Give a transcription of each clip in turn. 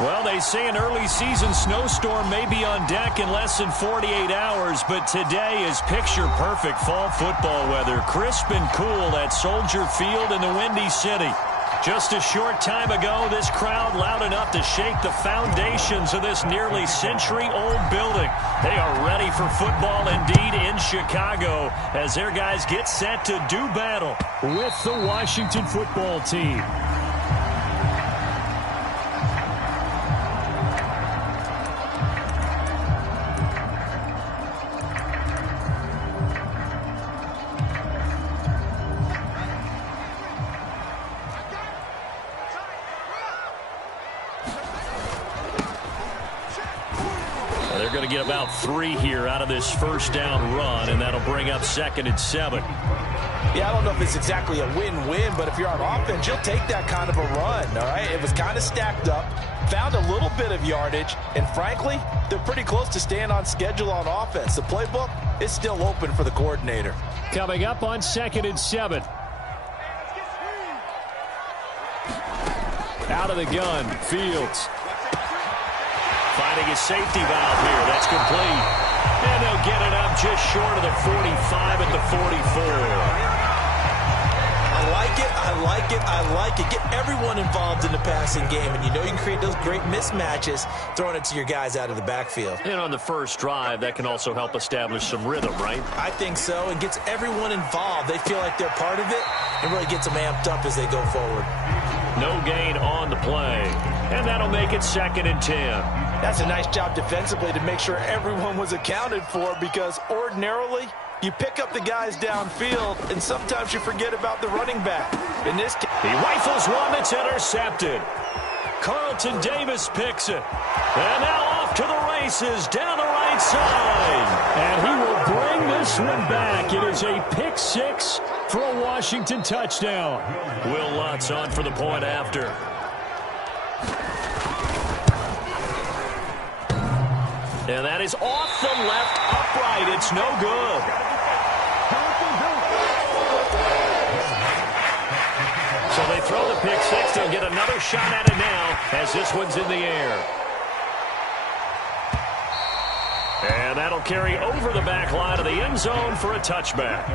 Well, they say an early season snowstorm may be on deck in less than 48 hours, but today is picture-perfect fall football weather. Crisp and cool at Soldier Field in the Windy City. Just a short time ago, this crowd loud enough to shake the foundations of this nearly century-old building. They are ready for football indeed in Chicago as their guys get set to do battle with the Washington football team. They're going to get about 3 here out of this first down run, and that'll bring up 2nd and 7. Yeah, I don't know if it's exactly a win-win, but if you're on offense, you'll take that kind of a run, all right? It was kind of stacked up, found a little bit of yardage, and frankly, they're pretty close to staying on schedule on offense. The playbook is still open for the coordinator. Coming up on 2nd and 7. Out of the gun, Fields. Finding a safety valve here. That's complete. And they'll get it up just short of the 45 at the 44. I like it, I like it, I like it. Get everyone involved in the passing game, and you know you can create those great mismatches throwing it to your guys out of the backfield. And on the first drive, that can also help establish some rhythm, right? I think so. It gets everyone involved. They feel like they're part of it, and really gets them amped up as they go forward. No gain on the play. And that'll make it 2nd and 10. That's a nice job defensively to make sure everyone was accounted for, because ordinarily you pick up the guys downfield and sometimes you forget about the running back. In this case, he rifles one that's intercepted. Carlton Davis picks it. And now off to the races down the right side. And he will bring this one back. It is a pick 6 for a Washington touchdown. Will Lutz on for the point after. And that is off the left upright. It's no good. So they throw the pick 6. They'll get another shot at it now as this one's in the air. And that'll carry over the back line of the end zone for a touchback.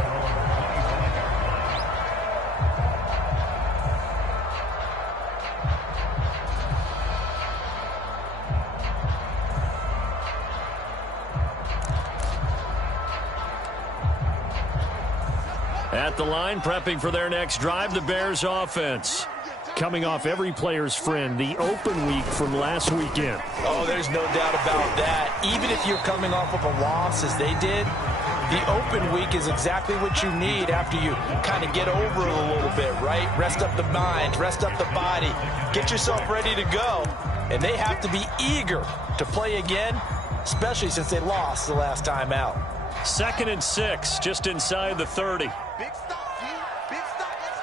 At the line, prepping for their next drive, the Bears offense. Coming off every player's friend, the open week from last weekend. Oh, there's no doubt about that. Even if you're coming off of a loss as they did, the open week is exactly what you need after you kind of get over it a little bit, right? Rest up the mind, rest up the body, get yourself ready to go. And they have to be eager to play again, especially since they lost the last time out. 2nd and 6, just inside the 30. Big stop, team. Big stop. Let's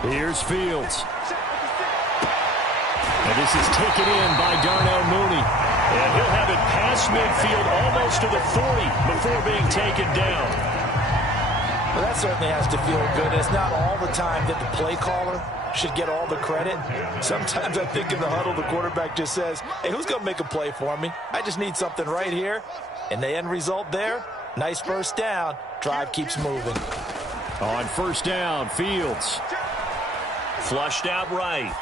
go. Here's Fields. And this is taken in by Darnell Mooney. And he'll have it past midfield almost to the 40 before being taken down. Well, that certainly has to feel good. It's not all the time that the play caller should get all the credit. Sometimes I think in the huddle, the quarterback just says, hey, who's going to make a play for me? I just need something right here. And the end result there, nice first down. Drive keeps moving. On first down, Fields. Flushed out right.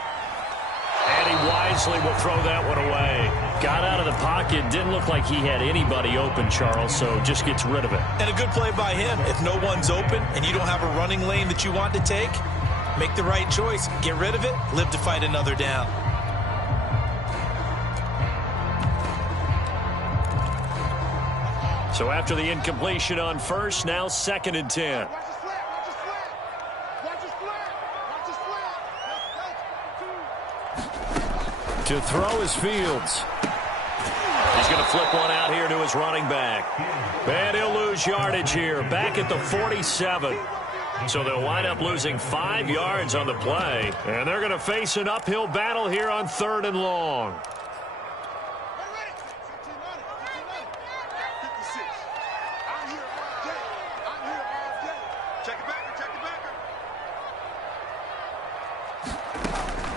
And he wisely will throw that one away. Got out of the pocket. Didn't look like he had anybody open, Charles, so just gets rid of it. And a good play by him. If no one's open and you don't have a running lane that you want to take, make the right choice. Get rid of it. Live to fight another down. So after the incompletion on first, now 2nd and 10. To throw is Fields. He's going to flip one out here to his running back. And he'll lose yardage here, back at the 47. So they'll wind up losing 5 yards on the play. And they're going to face an uphill battle here on 3rd and long.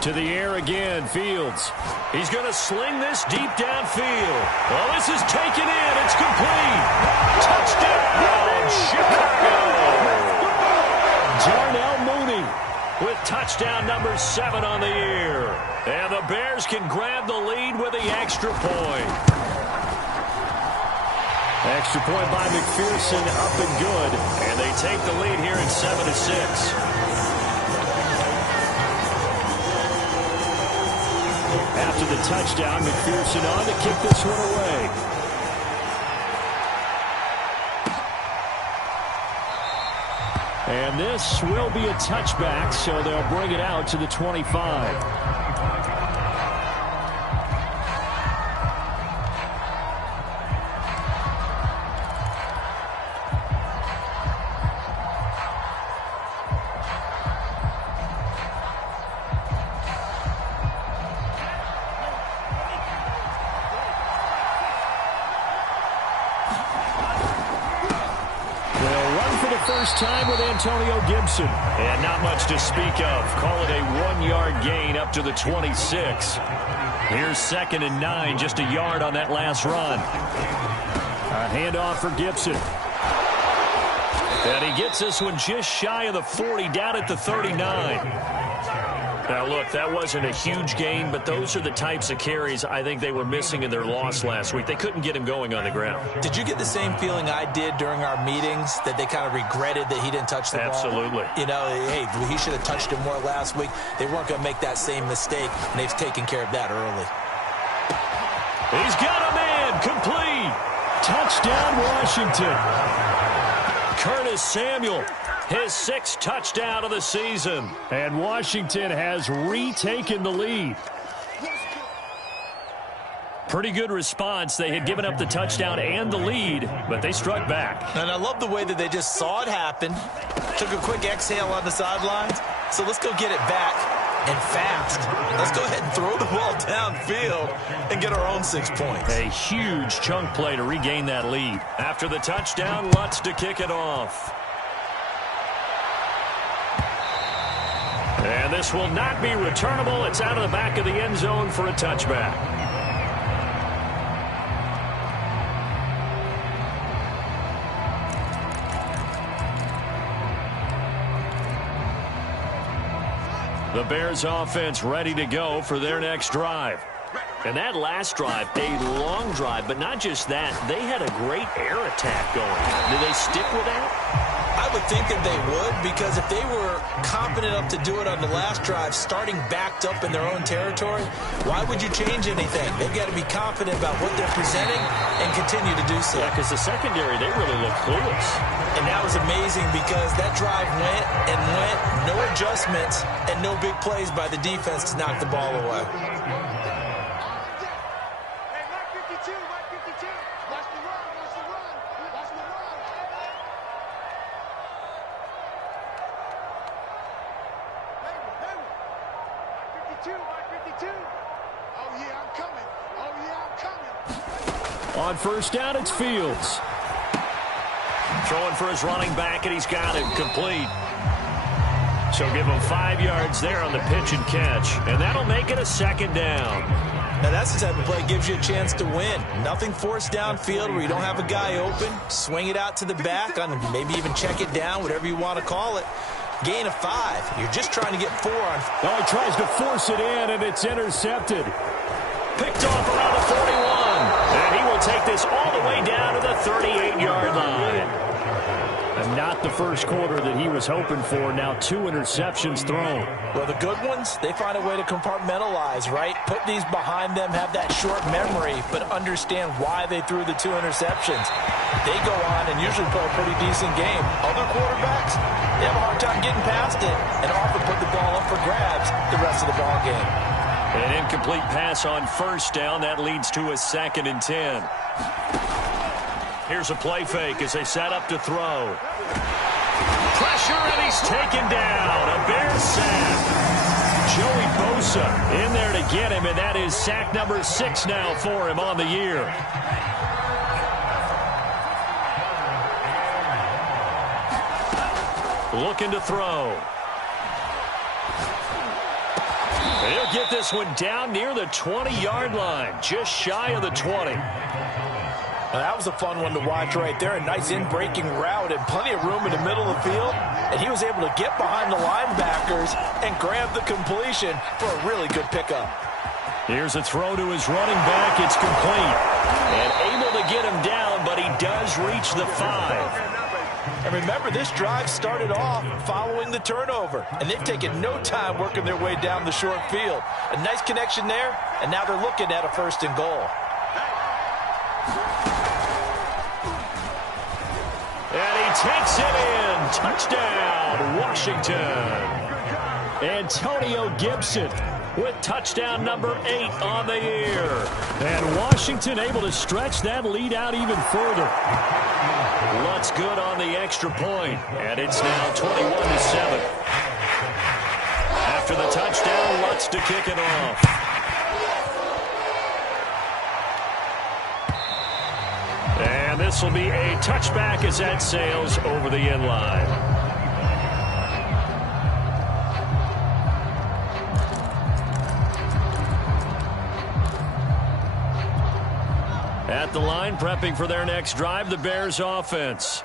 To the air again, Fields. He's going to sling this deep downfield. Oh, this is taken in. It's complete. Touchdown, Chicago. Darnell Mooney with touchdown number 7 on the year. And the Bears can grab the lead with the extra point. Extra point by McPherson, up and good. And they take the lead here at 7-6. After the touchdown, McPherson on to kick this one away. And this will be a touchback, so they'll bring it out to the 25. Time with Antonio Gibson. And not much to speak of. Call it a 1-yard gain up to the 26. Here's 2nd and 9, just a yard on that last run. A handoff for Gibson. And he gets this one just shy of the 40, down at the 39. Now, look, that wasn't a huge gain, but those are the types of carries I think they were missing in their loss last week. They couldn't get him going on the ground. Did you get the same feeling I did during our meetings, that they kind of regretted that he didn't touch the ball? Absolutely. You know, hey, he should have touched it more last week. They weren't going to make that same mistake, and they've taken care of that early. He's got a man, complete. Touchdown, Washington. Curtis Samuel. His 6th touchdown of the season. And Washington has retaken the lead. Pretty good response. They had given up the touchdown and the lead, but they struck back. And I love the way that they just saw it happen, took a quick exhale on the sidelines. So let's go get it back, and fast. Let's go ahead and throw the ball downfield and get our own 6 points. A huge chunk play to regain that lead. After the touchdown, Lutz to kick it off. And this will not be returnable. It's out of the back of the end zone for a touchback. The Bears offense ready to go for their next drive. And that last drive, a long drive, but not just that. They had a great air attack going. Do they stick with that? I would think that they would, because if they were confident enough to do it on the last drive, starting backed up in their own territory, why would you change anything? They've got to be confident about what they're presenting and continue to do so. Yeah, because the secondary, they really look clueless. And that was amazing, because that drive went and went, no adjustments, and no big plays by the defense to knock the ball away. On first down, it's Fields. Throwing for his running back, and he's got it complete. So give him 5 yards there on the pitch and catch, and that'll make it a 2nd down. Now, that's the type of play that gives you a chance to win. Nothing forced downfield where you don't have a guy open. Swing it out to the back, on maybe even check it down, whatever you want to call it. Gain of 5. You're just trying to get 4 on. Oh, he tries to force it in, and it's intercepted. Picked off around the 41. And he will take this all the way down to the 38-yard line. And not the first quarter that he was hoping for. Now 2 interceptions thrown. Well, the good ones, they find a way to compartmentalize, right? Put these behind them, have that short memory, but understand why they threw the 2 interceptions. They go on and usually play a pretty decent game. Other quarterbacks, they have a hard time getting past it and often put the ball up for grabs the rest of the ball game. An incomplete pass on first down. That leads to a 2nd and 10. Here's a play fake as they set up to throw. Pressure, and he's taken down. A Bears sack. Joey Bosa in there to get him, and that is sack number 6 now for him on the year. Looking to throw. He'll get this one down near the 20-yard line, just shy of the 20. Well, that was a fun one to watch right there. A nice in-breaking route and plenty of room in the middle of the field. And he was able to get behind the linebackers and grab the completion for a really good pickup. Here's a throw to his running back. It's complete. And able to get him down, but he does reach the 5. And remember, this drive started off following the turnover. And they've taken no time working their way down the short field. A nice connection there, and now they're looking at a 1st and goal. And he takes it in. Touchdown, Washington. Antonio Gibson with touchdown number 8 on the year. And Washington able to stretch that lead out even further. Lutz good on the extra point, and it's now 21-7. After the touchdown, Lutz to kick it off. And this will be a touchback as that sails over the end line. At the line, prepping for their next drive, the Bears offense.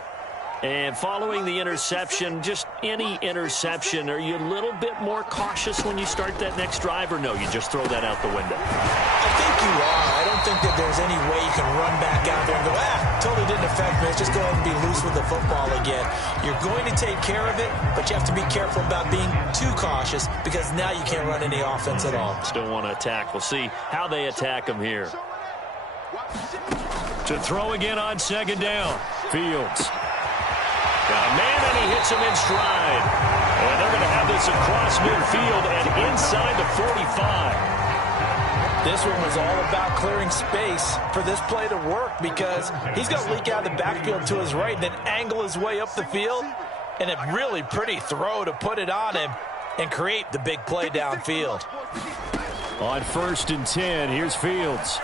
And following the interception, just any interception, are you a little bit more cautious when you start that next drive, or no, you just throw that out the window? I think you are. I don't think that there's any way you can run back out there and go, totally didn't affect me. Let's just go ahead and be loose with the football again. You're going to take care of it, but you have to be careful about being too cautious because now you can't run any offense at all. Still want to attack. We'll see how they attack them here. To throw again on 2nd down. Fields. Got a man, and he hits him in stride. And they're going to have this across midfield and inside the 45. This one was all about clearing space for this play to work because he's going to leak out of the backfield to his right and then angle his way up the field. And a really pretty throw to put it on him and create the big play downfield. On 1st and 10, here's Fields.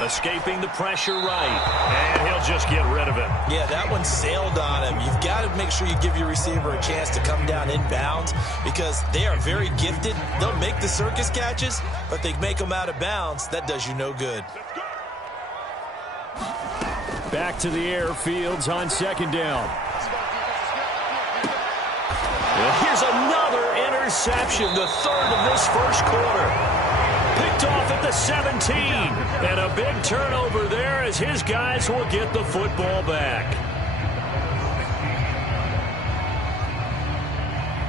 Escaping the pressure right, and he'll just get rid of it. Yeah, that one sailed on him. You've got to make sure you give your receiver a chance to come down inbounds because they are very gifted. They'll make the circus catches, but they make them out of bounds. That does you no good. Back to the air, Fields on 2nd down. Here's another interception, the 3rd of this 1st quarter. Picked off at the 17. And a big turnover there as his guys will get the football back.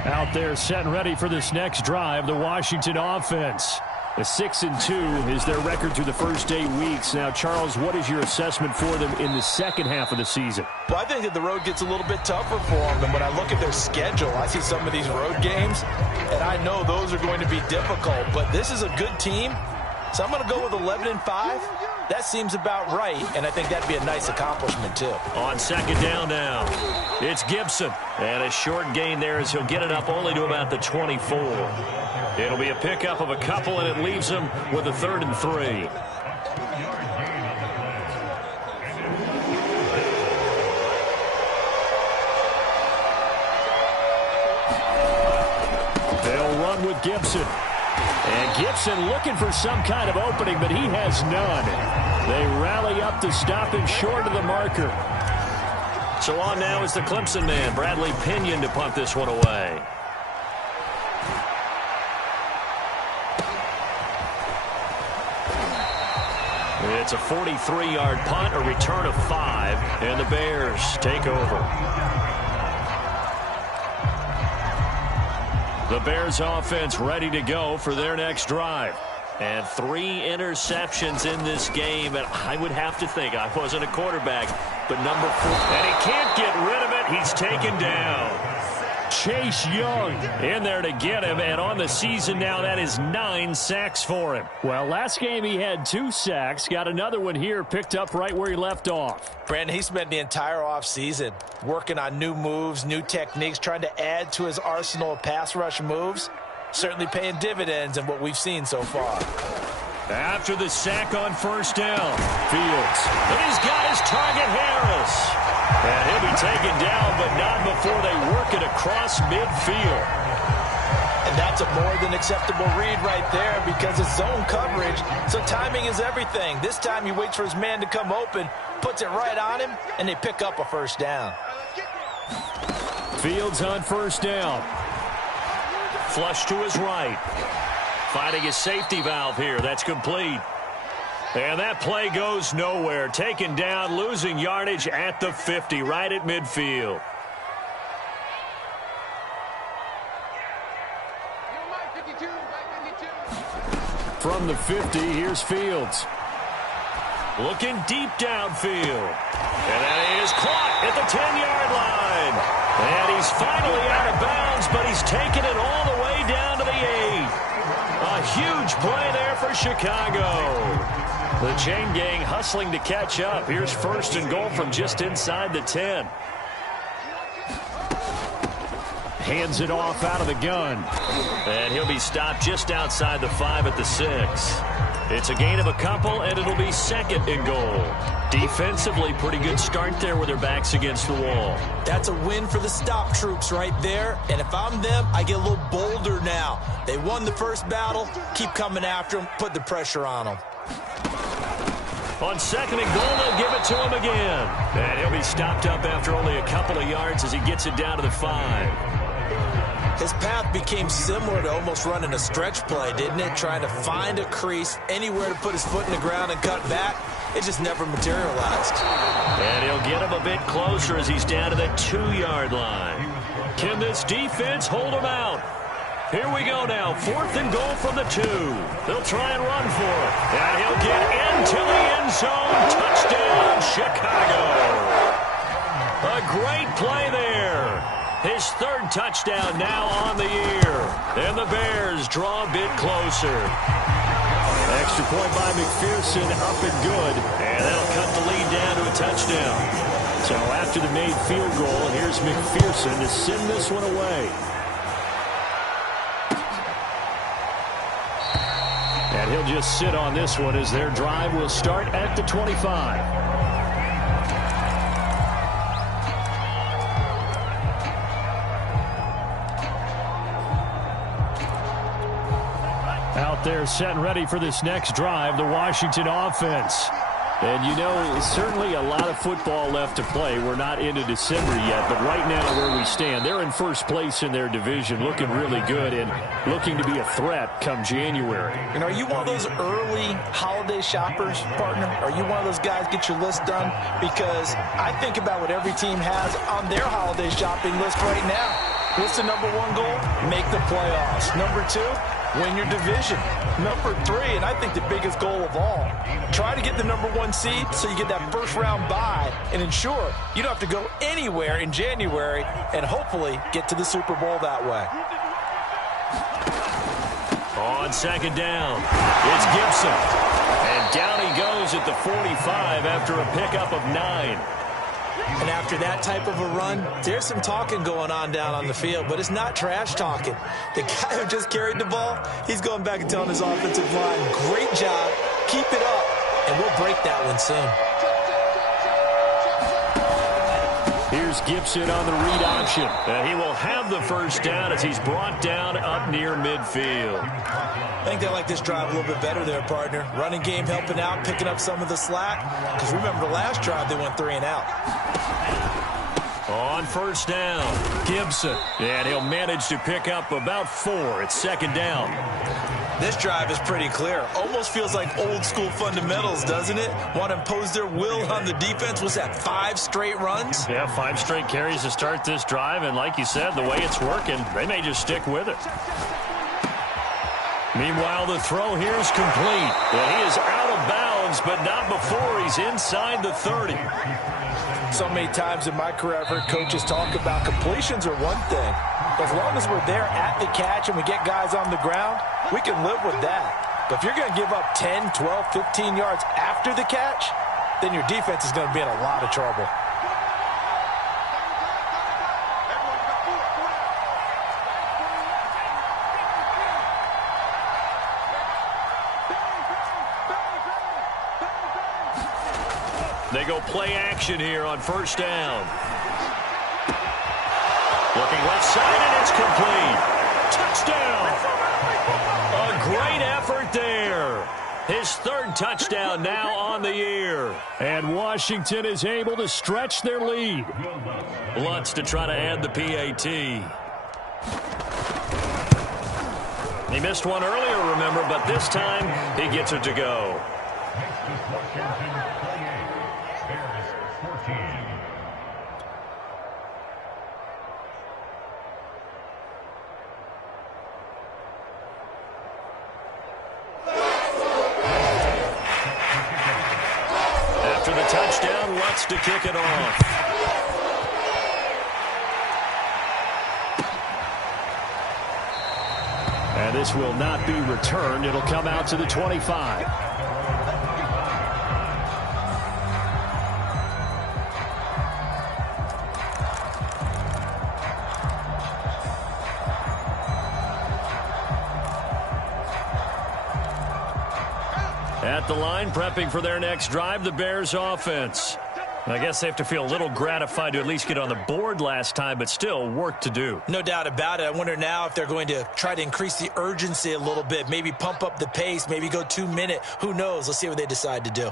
Out there set and ready for this next drive, the Washington offense. A 6-2 is their record through the first 8 weeks. Now, Charles, what is your assessment for them in the second half of the season? Well, I think that the road gets a little bit tougher for them. And when I look at their schedule, I see some of these road games, and I know those are going to be difficult. But this is a good team, so I'm going to go with 11-5. That seems about right, and I think that'd be a nice accomplishment, too. On 2nd down now, it's Gibson. And a short gain there as he'll get it up only to about the 24. It'll be a pickup of a couple, and it leaves him with a 3rd and 3. They'll run with Gibson. And Gibson looking for some kind of opening, but he has none. They rally up to stop him short of the marker. So on now is the Clemson man, Bradley Pinion, to punt this one away. It's a 43-yard punt, a return of 5, and the Bears take over. The Bears offense ready to go for their next drive. And 3 interceptions in this game, and I would have to think, I wasn't a quarterback, but number 4, and he can't get rid of it. He's taken down. Chase Young in there to get him, and on the season now, that is 9 sacks for him. Well, last game he had 2 sacks, got another one here, picked up right where he left off. Brandon, he spent the entire offseason working on new moves, new techniques, trying to add to his arsenal of pass rush moves. Certainly paying dividends in what we've seen so far. After the sack on 1st down, Fields. And he's got his target, Harris. And he'll be taken down, but not before they work it across midfield. And that That's a more than acceptable read right there because it's zone coverage, so timing is everything. This time he waits for his man to come open, puts it right on him, and they pick up a first down. Fields on first down. Flush to his right. Finding his safety valve here. That's complete. And that play goes nowhere. Taken down, losing yardage at the 50, right at midfield. From the 50, here's Fields. Looking deep downfield. And that is caught at the 10-yard line. And he's finally out of bounds, but he's taken it all the way down to the 8. A huge play there for Chicago. The chain gang hustling to catch up. Here's first and goal from just inside the 10. Hands it off out of the gun. And he'll be stopped just outside the 5 at the 6. It's a gain of a couple, and it'll be second and goal. Defensively, pretty good start there with their backs against the wall. That's a win for the stop troops right there. And if I'm them, I get a little bolder now. They won the first battle. Keep coming after them. Put the pressure on them. On second and goal, they'll give it to him again. And he'll be stopped up after only a couple of yards as he gets it down to the 5. His path became similar to almost running a stretch play, didn't it? Trying to find a crease, anywhere to put his foot in the ground and cut back. It just never materialized. And he'll get him a bit closer as he's down to the 2-yard line. Can this defense hold him out? Here we go now. Fourth and goal from the 2. They'll try and run for it. And he'll get into the end zone. Touchdown, Chicago. A great play there. His third touchdown now on the year. And the Bears draw a bit closer. Extra point by McPherson, up and good. And that'll cut the lead down to a touchdown. So after the made field goal, here's McPherson to send this one away. And he'll just sit on this one as their drive will start at the 25. Out there set and ready for this next drive, the Washington offense. And, you know, certainly a lot of football left to play. We're not into December yet, but right now where we stand, they're in first place in their division, looking really good and looking to be a threat come January. And are you one of those early holiday shoppers, partner? Are you one of those guys get your list done? Because I think about what every team has on their holiday shopping list right now. What's the number 1 goal? Make the playoffs. Number 2? Win your division. Number 3, and I think the biggest goal of all, try to get the number 1 seed so you get that first round bye and ensure you don't have to go anywhere in January and hopefully get to the Super Bowl that way. On second down, it's Gibson. And down he goes at the 45 after a pickup of 9. And after that type of a run, there's some talking going on down on the field, but it's not trash talking. The guy who just carried the ball, he's going back and telling his offensive line, great job, keep it up, and we'll break that one soon. Here's Gibson on the read option. He will have the first down as he's brought down up near midfield. I think they like this drive a little bit better there, partner. Running game helping out, picking up some of the slack. Because remember the last drive, they went 3 and out. On first down, Gibson. And he'll manage to pick up about 4. It's second down. This drive is pretty clear. Almost feels like old school fundamentals, doesn't it? Want to impose their will on the defense. What's that, 5 straight runs? Yeah, 5 straight carries to start this drive. And like you said, the way it's working, they may just stick with it. Meanwhile, the throw here is complete. Well, he is out of bounds, but not before he's inside the 30. So many times in my career, I've heard coaches talk about completions are one thing. As long as we're there at the catch and we get guys on the ground, we can live with that. But if you're going to give up 10, 12, 15 yards after the catch, then your defense is going to be in a lot of trouble. They go play action here on first down. Looking left side, and it's complete. Touchdown! A great effort there. His third touchdown now on the year. And Washington is able to stretch their lead. Lutz to try to add the PAT. He missed one earlier, remember, but this time he gets it to go. After the touchdown, Lutz to kick it off. And this will not be returned. It'll come out to the 25. At the line, prepping for their next drive, the Bears offense. I guess they have to feel a little gratified to at least get on the board last time, but still work to do. No doubt about it. I wonder now if they're going to try to increase the urgency a little bit, maybe pump up the pace, maybe go 2 minute. Who knows? Let's see what they decide to do.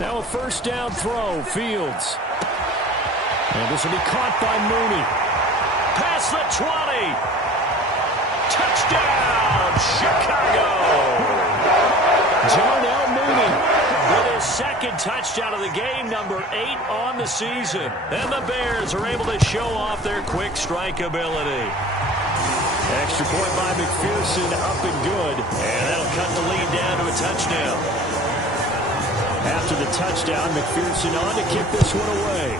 Now a first down throw, Fields. And this will be caught by Mooney. Past the 20. Touchdown, Chicago. Darnell Mooney with his second touchdown of the game, number 8 on the season. And the Bears are able to show off their quick strike ability. Extra point by McPherson, up and good. And that'll cut the lead down to a touchdown. After the touchdown, McPherson on to kick this one away.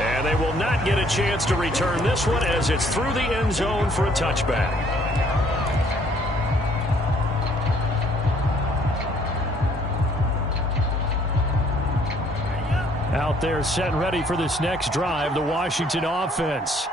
And they will not get a chance to return this one as it's through the end zone for a touchback. Out there set and ready for this next drive, the Washington offense.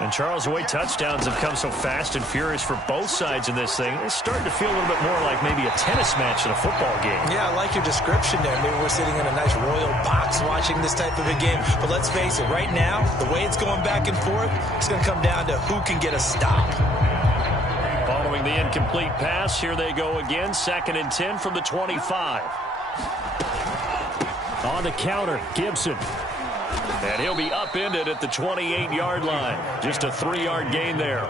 And Charles, the way touchdowns have come so fast and furious for both sides in this thing, it's starting to feel a little bit more like maybe a tennis match than a football game. Yeah, I like your description there. Maybe we're sitting in a nice royal box watching this type of a game. But let's face it, right now, the way it's going back and forth, it's going to come down to who can get a stop. Following the incomplete pass, here they go again. 2nd and 10 from the 25. On the counter, Gibson. And he'll be upended at the 28-yard line. Just a 3-yard gain there.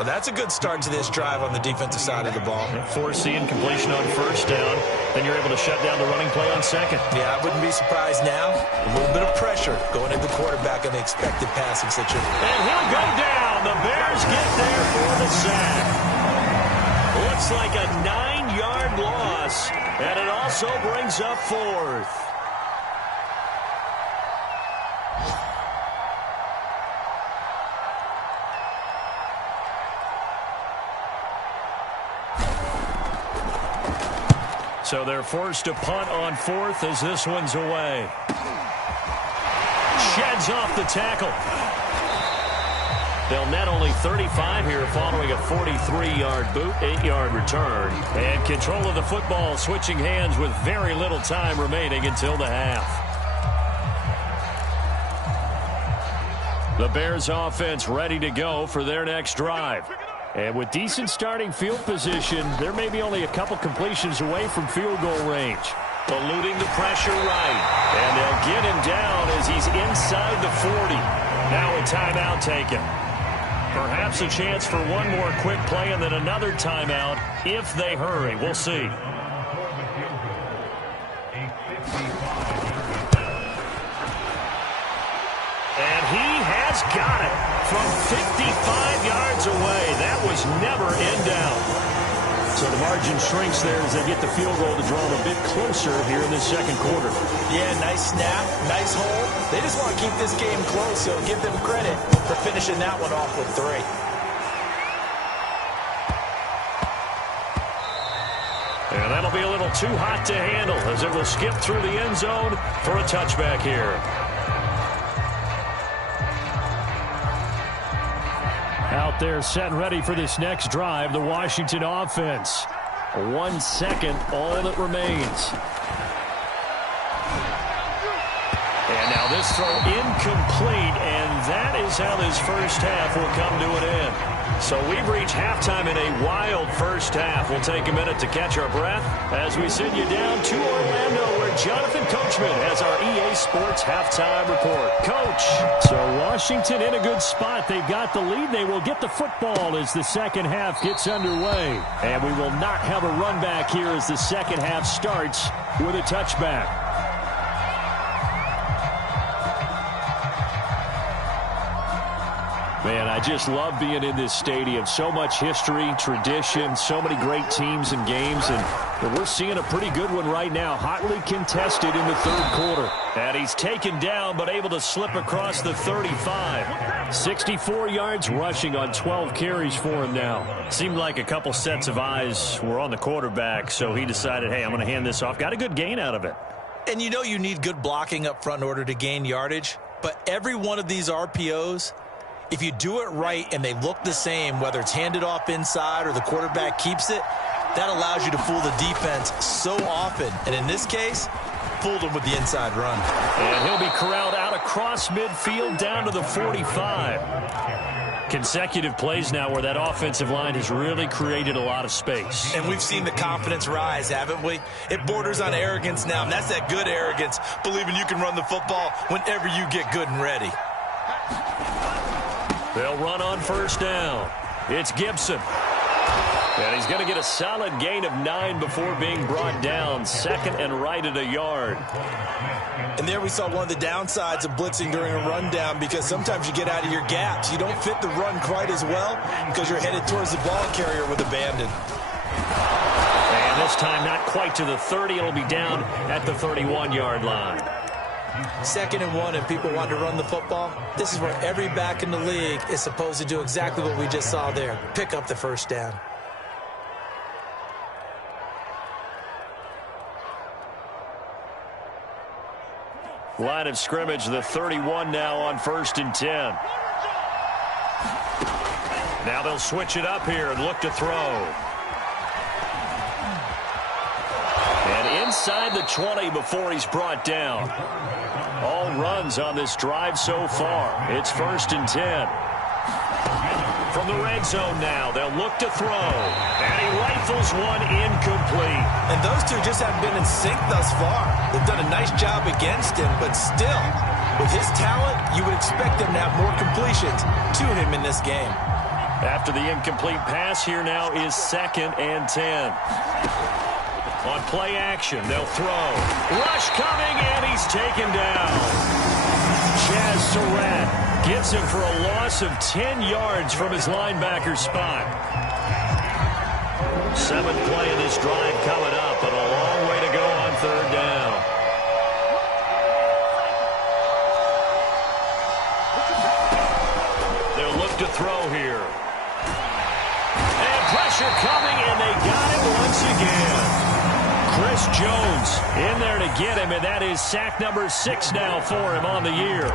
Well, that's a good start to this drive on the defensive side of the ball. Force the incompletion on first down. Then you're able to shut down the running play on second. Yeah, I wouldn't be surprised now. A little bit of pressure going into the quarterback on the expected passing situation. And he'll go down. The Bears get there for the sack. Looks like a 9-yard loss. And it also brings up 4th. So they're forced to punt on 4th as this one's away. Sheds off the tackle. They'll net only 35 here following a 43-yard boot, 8-yard return. And control of the football switching hands with very little time remaining until the half. The Bears offense ready to go for their next drive. And with decent starting field position, there may be only a couple completions away from field goal range. Eluding the pressure right. And they'll get him down as he's inside the 40. Now a timeout taken. Perhaps a chance for one more quick play and then another timeout if they hurry. We'll see. And he has got it from 55 yards away. That was never in doubt. So the margin shrinks there as they get the field goal to draw them a bit closer here in the second quarter. Yeah, nice snap, nice hold. They just want to keep this game close, so give them credit for finishing that one off with 3. And that'll be a little too hot to handle as it will skip through the end zone for a touchback here. Out there set and ready for this next drive, the Washington offense. 1 second, all that remains. this throw incomplete, and that is how this first half will come to an end. So we've reached halftime in a wild first half. We'll take a minute to catch our breath as we send you down to Orlando, where Jonathan Coachman has our EA Sports halftime report. Coach. So Washington in a good spot. They've got the lead. They will get the football as the second half gets underway. And we will not have a run back here as the second half starts with a touchback. Man, I just love being in this stadium. So much history, tradition, so many great teams and games, and we're seeing a pretty good one right now, hotly contested in the third quarter. And he's taken down, but able to slip across the 35. 64 yards rushing on 12 carries for him now. Seemed like a couple sets of eyes were on the quarterback, so he decided, hey, I'm going to hand this off. Got a good gain out of it. And you know you need good blocking up front in order to gain yardage, but every one of these RPOs, if you do it right and they look the same, whether it's handed off inside or the quarterback keeps it, that allows you to fool the defense so often. And in this case, fooled him with the inside run. And he'll be corralled out across midfield down to the 45. Consecutive plays now where that offensive line has really created a lot of space. And we've seen the confidence rise, haven't we? It borders on arrogance now, and that's that good arrogance, believing you can run the football whenever you get good and ready. They'll run on first down. It's Gibson. And he's going to get a solid gain of 9 before being brought down. Second and right at a yard. And there we saw one of the downsides of blitzing during a rundown, because sometimes you get out of your gaps. You don't fit the run quite as well because you're headed towards the ball carrier with abandon. And this time not quite to the 30. It'll be down at the 31-yard line. 2nd and 1, if people want to run the football, this is where every back in the league is supposed to do exactly what we just saw there. Pick up the first down. Line of scrimmage, the 31 now on 1st and 10. Now they'll switch it up here and look to throw. And inside the 20 before he's brought down. All runs on this drive so far. It's 1st and 10. From the red zone now, they'll look to throw. And he rifles one incomplete. And those two just haven't been in sync thus far. They've done a nice job against him, but still, with his talent, you would expect them to have more completions to him in this game. After the incomplete pass, here now is 2nd and 10. On play action, they'll throw. Rush coming, and he's taken down. Chaz Surratt gets him for a loss of 10 yards from his linebacker spot. 7th play of this drive coming up, but a long way to go on 3rd down. They'll look to throw here. And pressure coming, and they got it once again. Chris Jones in there to get him, and that is sack number 6 now for him on the year.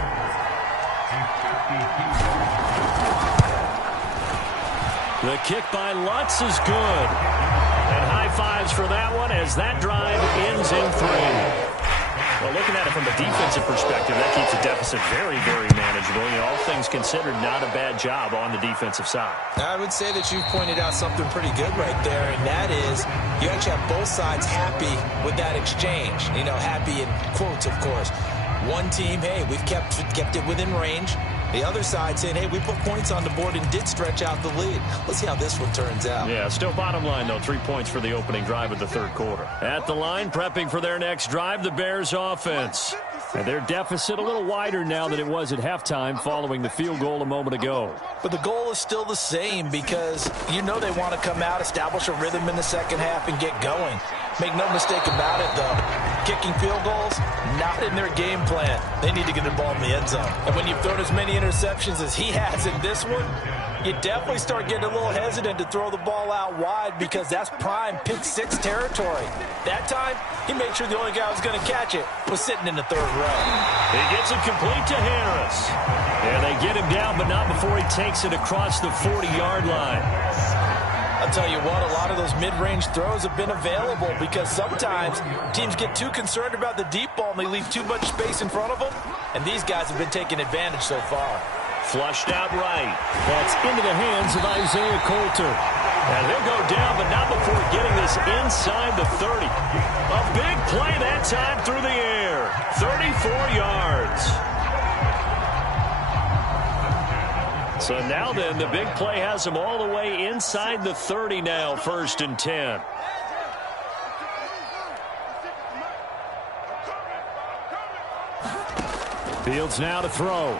The kick by Lutz is good. And high fives for that one as that drive ends in 3. Well, looking at it from a defensive perspective, that keeps the deficit very, very manageable. You know, all things considered, not a bad job on the defensive side. I would say that you've pointed out something pretty good right there, and that is you actually have both sides happy with that exchange. You know, happy in quotes, of course. One team, hey, we've kept it within range. The other side saying, hey, we put points on the board and did stretch out the lead. Let's see how this one turns out. Yeah, still bottom line, though. 3 points for the opening drive of the 3rd quarter. At the line, prepping for their next drive, the Bears offense. And their deficit a little wider now than it was at halftime following the field goal a moment ago. But the goal is still the same, because you know they want to come out, establish a rhythm in the second half, and get going. Make no mistake about it, though. Kicking field goals, not in their game plan. They need to get the ball in the end zone. And when you've thrown as many interceptions as he has in this one, you definitely start getting a little hesitant to throw the ball out wide, because that's prime pick 6 territory. That time, he made sure the only guy who was going to catch it was sitting in the 3rd row. He gets it complete to Harris. Yeah, they get him down, but not before he takes it across the 40-yard line. I'll tell you what, a lot of those mid-range throws have been available, because sometimes teams get too concerned about the deep ball and they leave too much space in front of them. and these guys have been taking advantage so far. Flushed out right. That's into the hands of Isaiah Coulter. And he'll go down, but not before getting this inside the 30. A big play that time through the air. 34 yards. So now then, the big play has him all the way inside the 30 now, 1st and 10. Fields now to throw.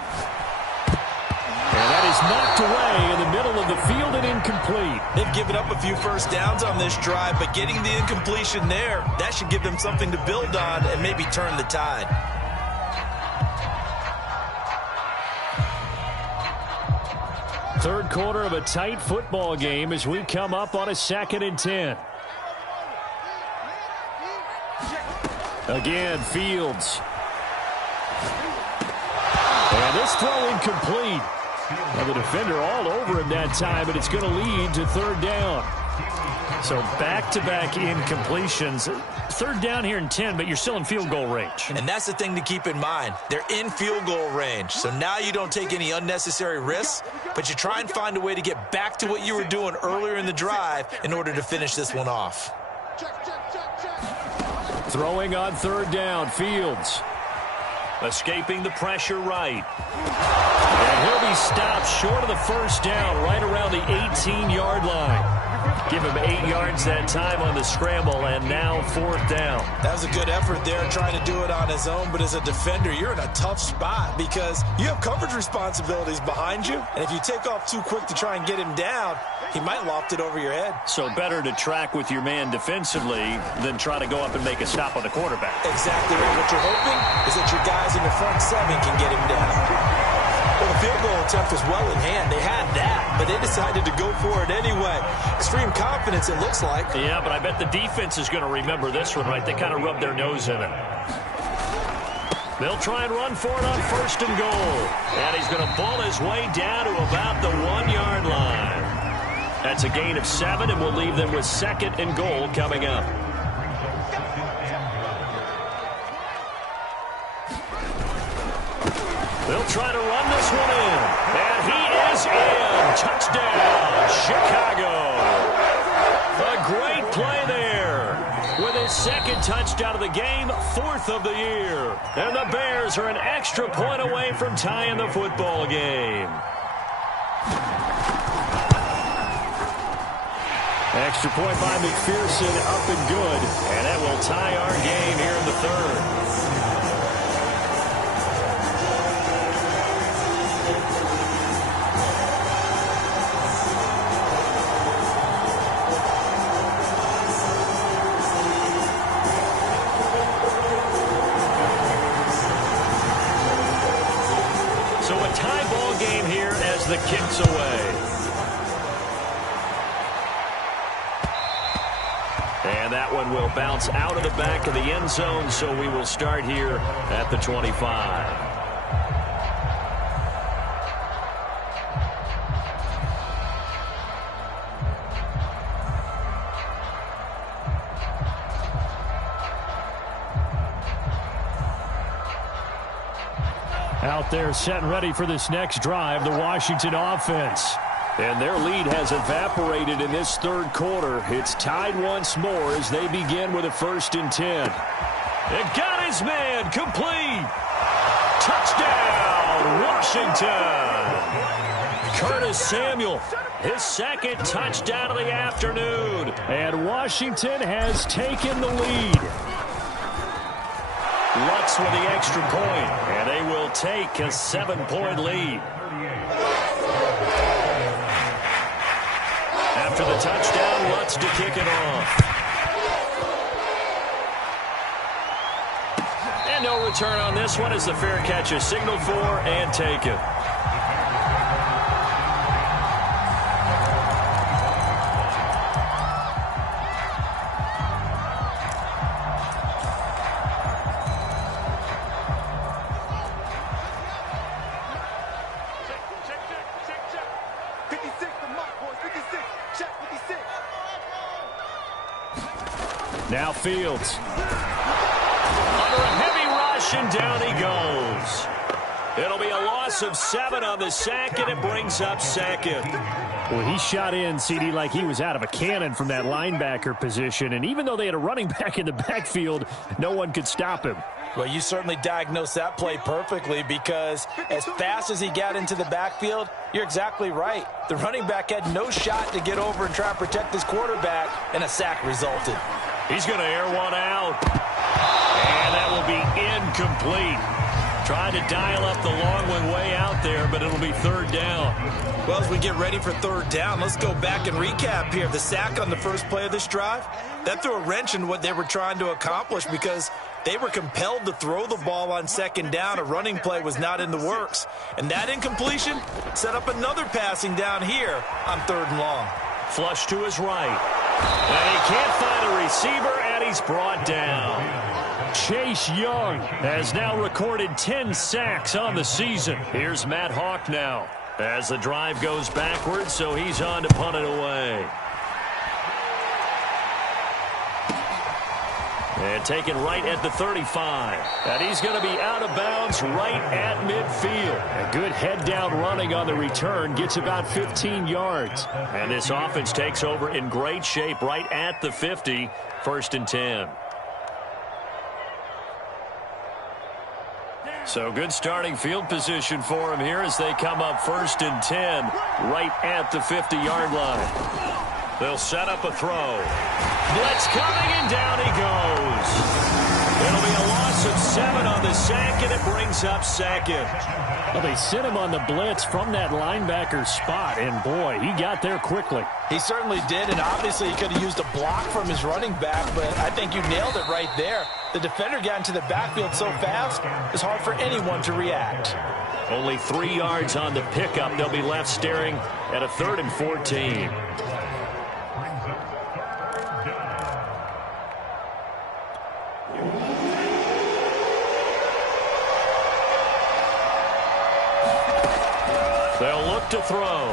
And that is knocked away in the middle of the field and incomplete. They've given up a few first downs on this drive, but getting the incompletion there, that should give them something to build on and maybe turn the tide. Third quarter of a tight football game as we come up on a 2nd and 10. Again, Fields. And this throw incomplete. Well, the defender all over him that time, but it's going to lead to 3rd down. So back-to-back incompletions. 3rd down here and 10, but you're still in field goal range. And that's the thing to keep in mind. They're in field goal range. So now you don't take any unnecessary risks, but you try and find a way to get back to what you were doing earlier in the drive in order to finish this one off. Throwing on 3rd down, Fields. Escaping the pressure right. And he'll be stopped short of the 1st down right around the 18-yard line. Give him 8 yards that time on the scramble, and now 4th down. That was a good effort there trying to do it on his own, but as a defender, you're in a tough spot because you have coverage responsibilities behind you, and if you take off too quick to try and get him down, he might loft it over your head. So better to track with your man defensively than try to go up and make a stop on the quarterback. Exactly right. What you're hoping is that your guys in the front 7 can get him down. Well, the field goal attempt was well in hand. They had that, but they decided to go for it anyway. Extreme confidence, it looks like. Yeah, but I bet the defense is going to remember this one, right? They kind of rubbed their nose in it. They'll try and run for it on 1st and goal. And he's going to pull his way down to about the 1-yard line. That's a gain of 7, and we'll leave them with 2nd and goal coming up. They'll try to run this one in. And he is in. Touchdown, Chicago. A great play there. With his 2nd touchdown of the game, 4th of the year. And the Bears are an extra point away from tying the football game. Extra point by McPherson, up and good. And that will tie our game here in the 3rd. The kicks away. And that one will bounce out of the back of the end zone, so we will start here at the 25. Out there set and ready for this next drive, the Washington offense. And their lead has evaporated in this 3rd quarter. It's tied once more as they begin with a 1st and 10. It got his man complete. Touchdown, Washington. Curtis Samuel, his 2nd touchdown of the afternoon. And Washington has taken the lead. Lutz with the extra point, and they will take a 7-point lead. After the touchdown, Lutz to kick it off. And no return on this one as the fair catch is signaled for and taken. Now Fields. Under a heavy rush, and down he goes. It'll be a loss of 7 on the sack, and it brings up second. Well, he shot in, CD, like he was out of a cannon from that linebacker position. And even though they had a running back in the backfield, no one could stop him. Well, you certainly diagnosed that play perfectly, because as fast as he got into the backfield, you're exactly right. The running back had no shot to get over and try and protect his quarterback, and a sack resulted. He's going to air one out. And that will be incomplete. Trying to dial up the long one way out there, but it'll be third down. Well, as we get ready for third down, let's go back and recap here. The sack on the first play of this drive, that threw a wrench in what they were trying to accomplish, because they were compelled to throw the ball on second down. A running play was not in the works. And that incompletion set up another passing down here on third and long. Flush to his right. And he can't find a receiver, and he's brought down. Chase Young has now recorded 10 sacks on the season. Here's Matt Hawk now as the drive goes backwards, so he's on to punt it away. And taken right at the 35. And he's going to be out of bounds right at midfield. A good head-down running on the return gets about 15 yards. And this offense takes over in great shape right at the 50, 1st and 10. So good starting field position for him here as they come up 1st and 10 right at the 50-yard line. They'll set up a throw. Blitz coming, and down he goes. It'll be a loss of 7 on the sack, and it brings up second. Well, they sent him on the blitz from that linebacker spot, and boy, he got there quickly. He certainly did, and obviously he could have used a block from his running back, but I think you nailed it right there. The defender got into the backfield so fast, it's hard for anyone to react. Only 3 yards on the pickup. They'll be left staring at a 3rd and 14. They'll look to throw.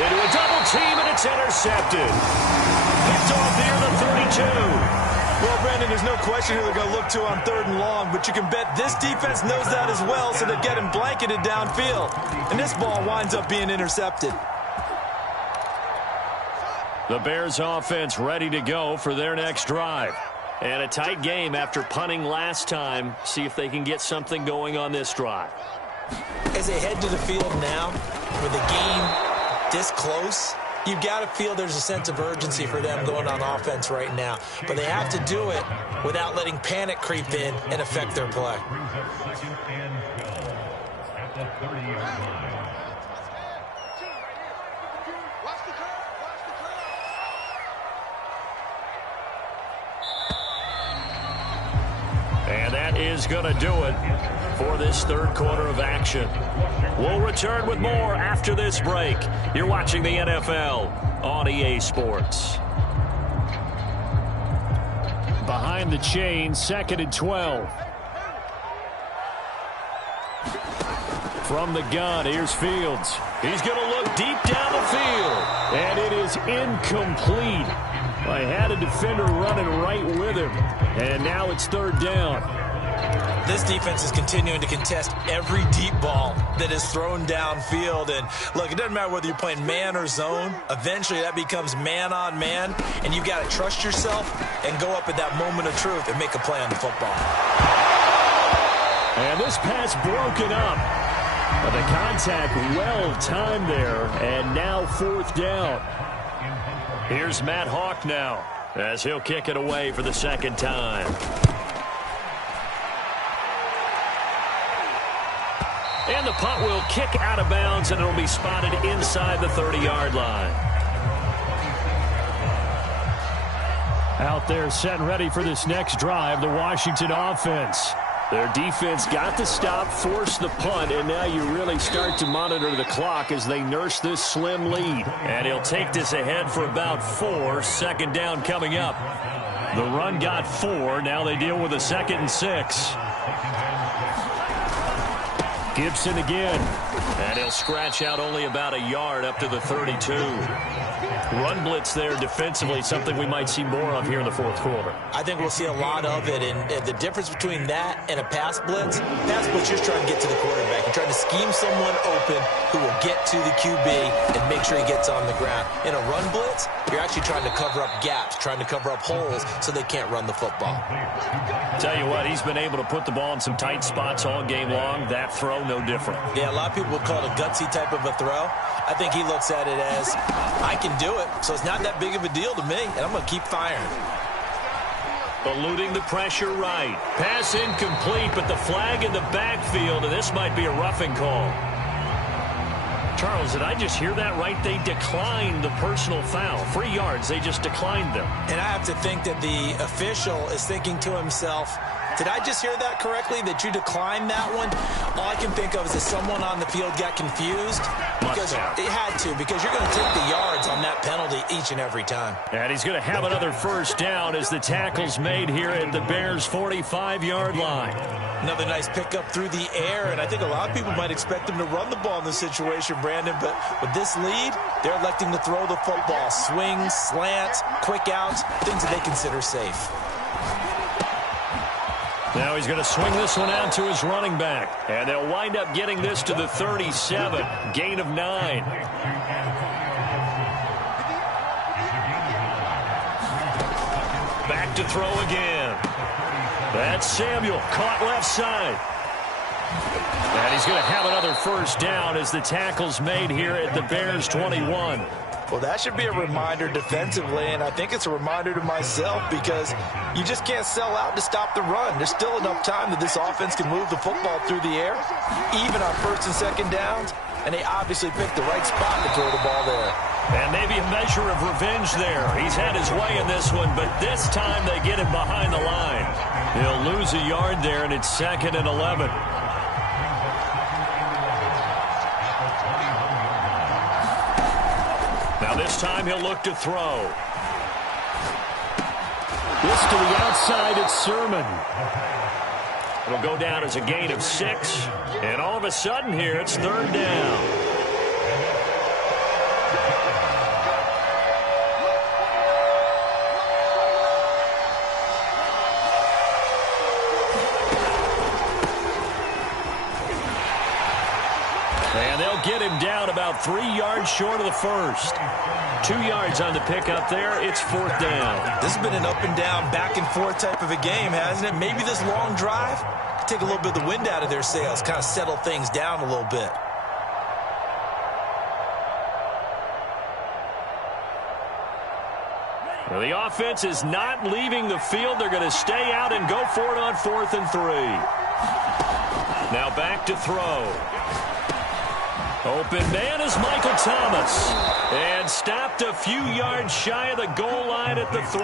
Into a double team, and it's intercepted. Picked off near the 32. Well, Brandon, there's no question who they're going to look to on 3rd and long, but you can bet this defense knows that as well, so they're getting blanketed downfield. And this ball winds up being intercepted. The Bears offense ready to go for their next drive. And a tight game after punting last time. See if they can get something going on this drive. As they head to the field now, with the game this close, you've got to feel there's a sense of urgency for them going on offense right now. But they have to do it without letting panic creep in and affect their play. And that is going to do it for this 3rd quarter of action. We'll return with more after this break. You're watching the NFL on EA Sports. Behind the chain, 2nd and 12. From the gun, here's Fields. He's going to look deep down the field. And it is incomplete. I had a defender running right with him. And now it's 3rd down. This defense is continuing to contest every deep ball that is thrown downfield. And look, it doesn't matter whether you're playing man or zone. Eventually that becomes man on man. And you've got to trust yourself and go up at that moment of truth and make a play on the football. And this pass broken up. But the contact well timed there. And now 4th down. Here's Matt Hawk now as he'll kick it away for the 2nd time. And the punt will kick out of bounds, and it'll be spotted inside the 30-yard line. Out there set and ready for this next drive, the Washington offense. Their defense got the stop, forced the punt, and now you really start to monitor the clock as they nurse this slim lead. And he'll take this ahead for about 4. 2nd down coming up. The run got 4. Now they deal with a 2nd and 6. Gibson again. And he'll scratch out only about a yard up to the 32. Run blitz there defensively, something we might see more of here in the fourth quarter. I think we'll see a lot of it, and the difference between that and a pass blitz, you're just trying to get to the quarterback. You're trying to scheme someone open who will get to the QB and make sure he gets on the ground. In a run blitz, you're actually trying to cover up gaps, trying to cover up holes so they can't run the football. Tell you what, he's been able to put the ball in some tight spots all game long. That throw, no different. Yeah, a lot of people would call it a gutsy type of a throw. I think he looks at it as, I can do it, so it's not that big of a deal to me, and I'm going to keep firing. Eluding the pressure right. Pass incomplete, but the flag in the backfield, and this might be a roughing call. Charles, did I just hear that right? They declined the personal foul. 3 yards, they just declined them. And I have to think that the official is thinking to himself, did I just hear that correctly, that you declined that one? All I can think of is that someone on the field got confused. Because it had to, because you're going to take the yards on that penalty each and every time. And he's going to have another first down as the tackle's made here at the Bears' 45-yard line. Another nice pickup through the air, and I think a lot of people might expect him to run the ball in this situation, Brandon, but with this lead, they're electing to throw the football. Swings, slants, quick outs, things that they consider safe. Now he's going to swing this one out to his running back. And they'll wind up getting this to the 37. Gain of 9. Back to throw again. That's Samuel, caught left side. And he's going to have another first down as the tackle's made here at the Bears' 21. Well, that should be a reminder defensively, and I think it's a reminder to myself because you just can't sell out to stop the run. There's still enough time that this offense can move the football through the air, even on first and second downs, and they obviously picked the right spot to throw the ball there. And maybe a measure of revenge there. He's had his way in this one, but this time they get him behind the line. He'll lose a yard there, and it's 2nd and 11. Now this time he'll look to throw. This to the outside, it's Sermon. It'll go down as a gain of 6. And all of a sudden here, it's 3rd down. And they'll get him down about 3 yards short of the first. 2 yards on the pickup there. It's 4th down. This has been an up and down, back and forth type of a game, hasn't it? Maybe this long drive could take a little bit of the wind out of their sails, kind of settle things down a little bit. Well, the offense is not leaving the field. They're going to stay out and go for it on 4th and 3. Now back to throw. Open man is Michael Thomas. And stopped a few yards shy of the goal line at the 3.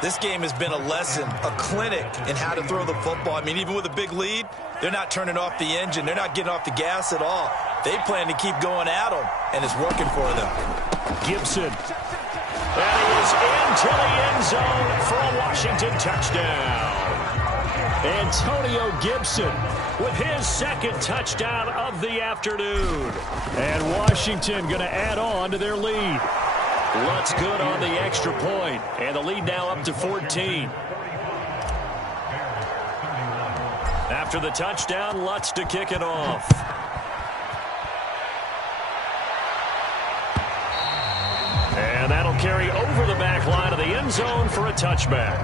This game has been a lesson, a clinic in how to throw the football. I mean, even with a big lead, they're not turning off the engine. They're not getting off the gas at all. They plan to keep going at them, and it's working for them. Gibson. And he is into the end zone for a Washington touchdown. Antonio Gibson with his 2nd touchdown of the afternoon. And Washington going to add on to their lead. Lutz good on the extra point, and the lead now up to 14. After the touchdown, Lutz to kick it off. And that'll carry over the back line of the end zone for a touchback.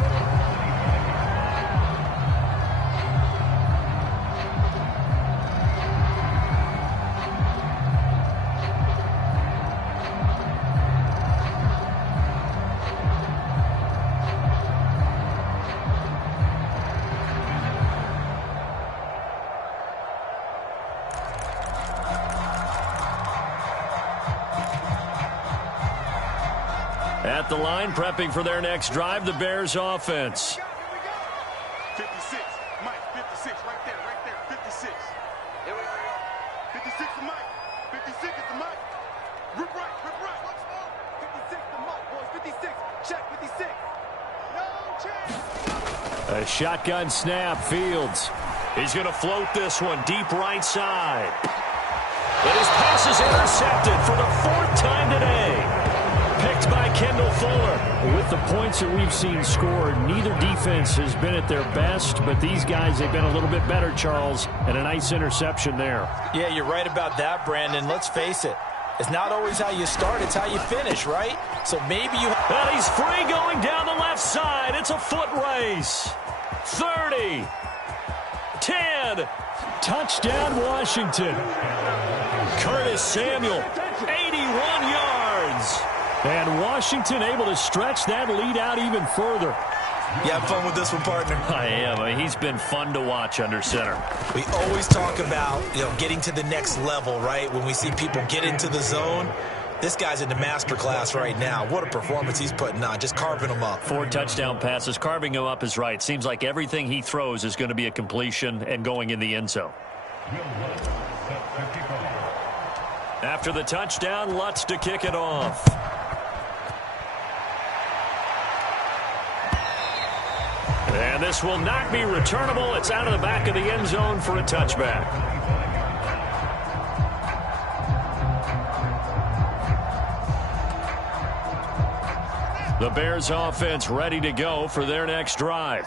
At the line, prepping for their next drive, the Bears offense. 56, Mike, 56, right there, 56. Here we are. 56 to Mike, 56 is the Mike. Rip right, let's go. 56 to Mike, boys, 56, check, 56. No chance. A shotgun snap, Fields. He's going to float this one deep right side. And his pass is intercepted for the 4th time today. Kendall Fuller. With the points that we've seen scored, neither defense has been at their best, but these guys have been a little bit better, Charles, and a nice interception there. Yeah, you're right about that, Brandon. Let's face it. It's not always how you start, it's how you finish, right? So maybe you... And he's free going down the left side. It's a foot race. 30. 10. Touchdown, Washington. Curtis Samuel, 81 yards. And Washington able to stretch that lead out even further. You have fun with this one, partner? I am. I mean, he's been fun to watch under center. We always talk about, getting to the next level, right? When we see people get into the zone, this guy's in the master class right now. What a performance he's putting on, just carving them up. 4 touchdown passes. Carving him up is right. Seems like everything he throws is going to be a completion and going in the end zone. After the touchdown, Lutz to kick it off. And this will not be returnable. It's out of the back of the end zone for a touchback. The Bears offense ready to go for their next drive.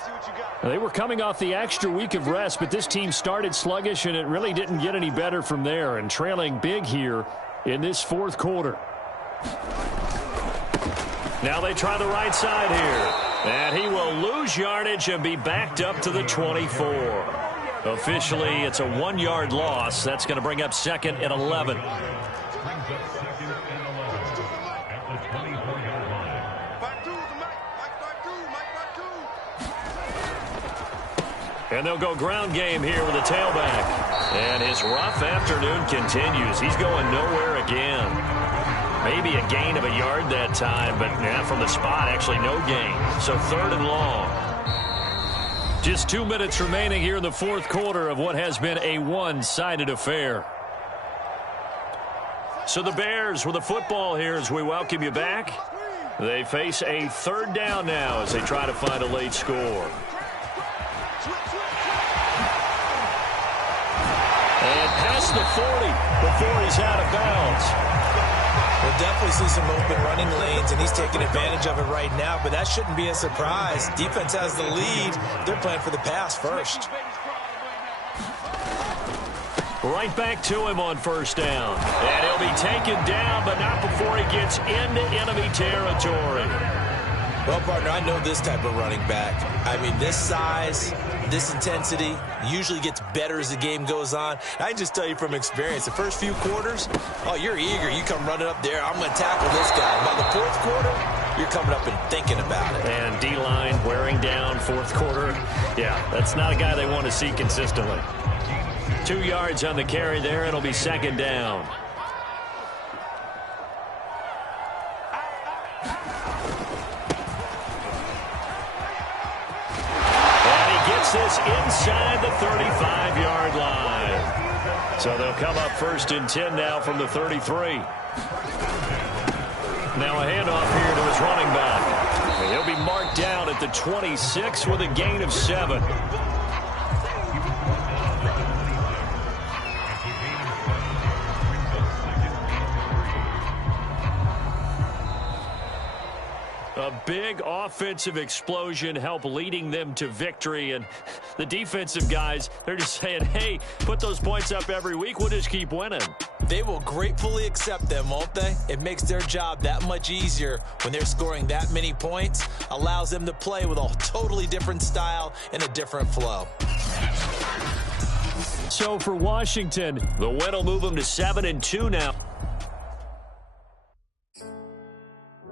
They were coming off the extra week of rest, but this team started sluggish, and it really didn't get any better from there, and trailing big here in this fourth quarter. Now they try the right side here. And he will lose yardage and be backed up to the 24. Officially, it's a 1-yard loss. That's going to bring up 2nd and 11. And they'll go ground game here with a tailback. And his rough afternoon continues. He's going nowhere again. Maybe a gain of a yard that time, but from the spot, actually no gain. So 3rd and long. Just 2 minutes remaining here in the fourth quarter of what has been a one-sided affair. So the Bears with the football here as we welcome you back. They face a 3rd down now as they try to find a late score. And past the 40 before he's out of bounds. We'll definitely see some open running lanes, and he's taking advantage of it right now, but that shouldn't be a surprise. Defense has the lead. They're playing for the pass first. Right back to him on 1st down. And he'll be taken down, but not before he gets into enemy territory. Well, partner, I know this type of running back. I mean, this size, this intensity usually gets better as the game goes on. I can just tell you from experience, the first few quarters, oh, you're eager. You come running up there, I'm going to tackle this guy. By the 4th quarter, you're coming up and thinking about it. And D-line wearing down 4th quarter. Yeah, that's not a guy they want to see consistently. 2 yards on the carry there. It'll be 2nd down. This inside the 35-yard line. So they'll come up 1st and 10 now from the 33. Now a handoff here to his running back. And he'll be marked down at the 26 with a gain of 7. A big offensive explosion helped leading them to victory. And the defensive guys, they're just saying, hey, put those points up every week. We'll just keep winning. They will gratefully accept them, won't they? It makes their job that much easier when they're scoring that many points. Allows them to play with a totally different style and a different flow. So for Washington, the win will move them to 7-2 now.